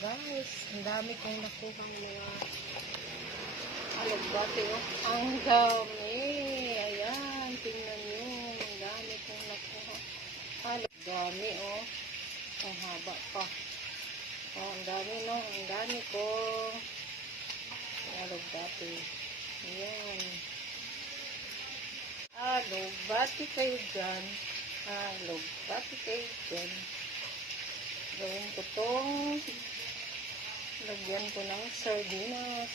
guys, ang dami kong nakuha ng mga alugbati, oh. Ang dami. Ayan, tingnan nyo. Ang dami kong nakuha. Ang dami, oh. Ang haba pa. Oh, ang dami, no? Ang dami ko. Alugbati. Ayan. Alugbati kayo dyan. Alugbati kayo dyan. Gawin ko tong lagyan ko ng sardinas.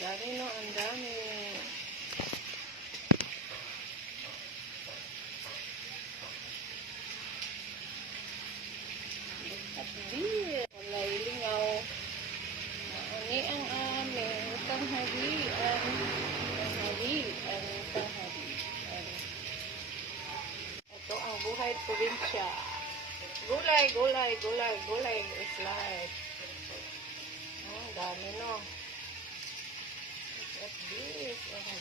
Dami, no? Ang dami. At di wala ilingaw. Maani ang amin. Tanghalian. Tanghalian. Tanghalian. Ito ang buhay probinsya. Gulay, gulay, gulay, gulay is life. Ang dami, no? Look at this. Ang